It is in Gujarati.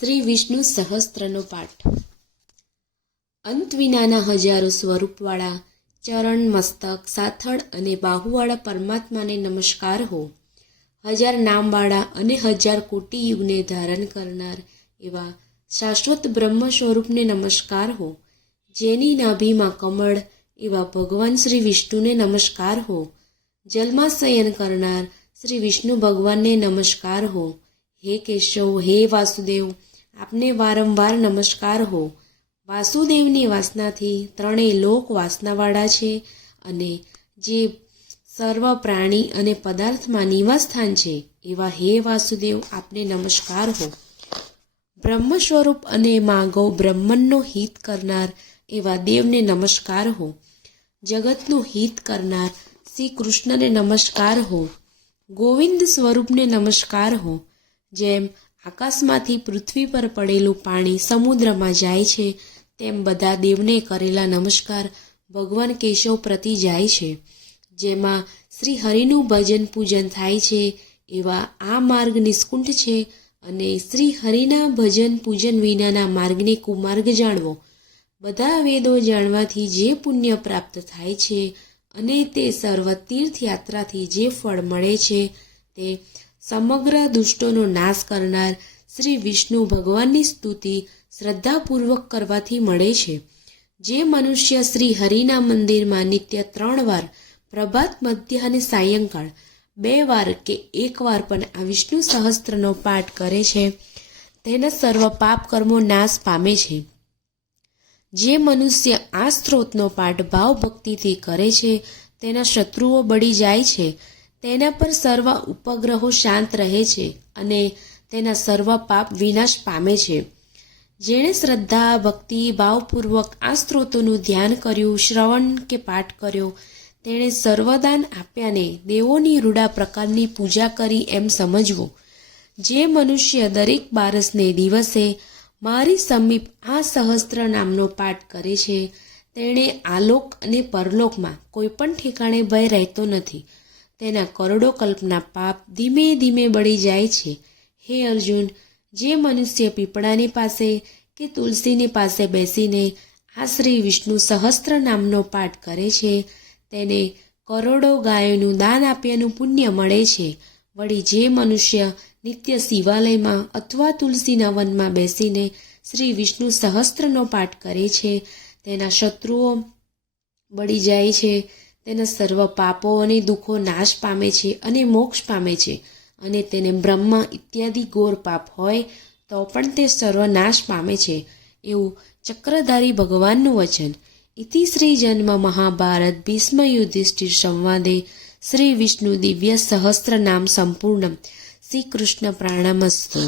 શ્રી વિષ્ણુ સહસ્ત્રનો પાઠ. અંત વિનાના હજારો સ્વરૂપવાળા, ચરણ, મસ્તક, સાથળ અને બાહુવાળા પરમાત્માને નમસ્કાર હો. હજાર નામવાળા અને હજાર કોટી યુગને ધારણ કરનાર એવા શાશ્વત બ્રહ્મ સ્વરૂપને નમસ્કાર હો. જેની નાભીમાં કમળ એવા ભગવાન શ્રી વિષ્ણુને નમસ્કાર હો. જલમાં શયન કરનાર શ્રી વિષ્ણુ ભગવાનને નમસ્કાર હો. હે કેશવ, હે વાસુદેવ, આપને વારંવાર નમસ્કાર હો. વાસુદેવની વાસનાથી ત્રણેય લોક વાસનાવાળા છે અને જે સર્વ પ્રાણી અને પદાર્થમાં નિવાસસ્થાન છે, એવા હે વાસુદેવ, આપને નમસ્કાર હો. બ્રહ્મ સ્વરૂપ અને માગો બ્રહ્મનનો હિત કરનાર એવા દેવને નમસ્કાર હો. જગતનું હિત કરનાર શ્રી કૃષ્ણને નમસ્કાર હો. ગોવિંદ સ્વરૂપને નમસ્કાર હો. જેમ આકાશમાંથી પૃથ્વી પર પડેલું પાણી સમુદ્રમાં જાય છે, તેમ બધા દેવને કરેલા નમસ્કાર ભગવાન કેશવ પ્રતિ જાય છે. જેમાં શ્રી હરિનું ભજન પૂજન થાય છે, એવા આ માર્ગ નિષ્કુંઠ છે અને શ્રી હરિના ભજન પૂજન વિનાના માર્ગને કુમાર્ગ જાણવો. બધા વેદો જાણવાથી જે પુણ્ય પ્રાપ્ત થાય છે અને તે સર્વ તીર્થયાત્રાથી જે ફળ મળે છે, તે સમગ્ર દુષ્ટોનો નાશ કરનાર શ્રી વિષ્ણુ ભગવાનની સ્તુતિ શ્રદ્ધાપૂર્વક કરવાથી મળે છે. જે મનુષ્ય શ્રી હરિના મંદિરમાં નિત્ય ત્રણ વાર પ્રભાત મધ્ય અને સાયંકાળ, બે વાર કે એક વાર પણ આ વિષ્ણુ સહસ્ત્રનો પાઠ કરે છે, તેના સર્વ પાપ કર્મો નાશ પામે છે. જે મનુષ્ય આ સ્ત્રોતનો પાઠ ભાવ ભક્તિથી કરે છે, તેના શત્રુઓ બળી જાય છે તેના પર સર્વ ઉપગ્રહો શાંત રહે છે અને તેના સર્વ પાપ વિનાશ પામે છે. જેણે શ્રદ્ધા, ભક્તિ, ભાવપૂર્વક આ સ્ત્રોતોનું ધ્યાન કર્યું, શ્રવણ કે પાઠ કર્યો, તેણે સર્વદાન આપ્યાને દેવોની રૂડા પ્રકારની પૂજા કરી એમ સમજવું. જે મનુષ્ય દરેક બારસને દિવસે મારી સમીપ આ સહસ્ત્ર નામનો પાઠ કરે છે, તેણે આલોક અને પરલોકમાં કોઈ પણ ઠેકાણે ભય રહેતો નથી. તેના કરોડો કલ્પના પાપ ધીમે ધીમે બળી જાય છે. હે અર્જુન, જે મનુષ્ય પીપળાની પાસે કે તુલસીની પાસે બેસીને આ શ્રી વિષ્ણુ સહસ્ત્ર નામનો પાઠ કરે છે, તેને કરોડો ગાયોનું દાન આપ્યાનું પુણ્ય મળે છે. વળી જે મનુષ્ય નિત્ય શિવાલયમાં અથવા તુલસીના વનમાં બેસીને શ્રી વિષ્ણુ સહસ્ત્રનો પાઠ કરે છે, તેના શત્રુઓ બળી જાય છે. તેના સર્વ પાપો અને દુઃખો નાશ પામે છે અને મોક્ષ પામે છે. અને તેને બ્રહ્મ ઇત્યાદિ ગોર પાપ હોય તો પણ તે સર્વનાશ પામે છે. એવું ચક્રધારી ભગવાનનું વચન. ઇતિ શ્રી જન્મ મહાભારત ભીષ્મ યુધિષ્ઠિર સંવાદે શ્રી વિષ્ણુ દિવ્ય સહસ્ત્ર નામ સંપૂર્ણ શ્રી કૃષ્ણ પ્રાણમસ્તુ.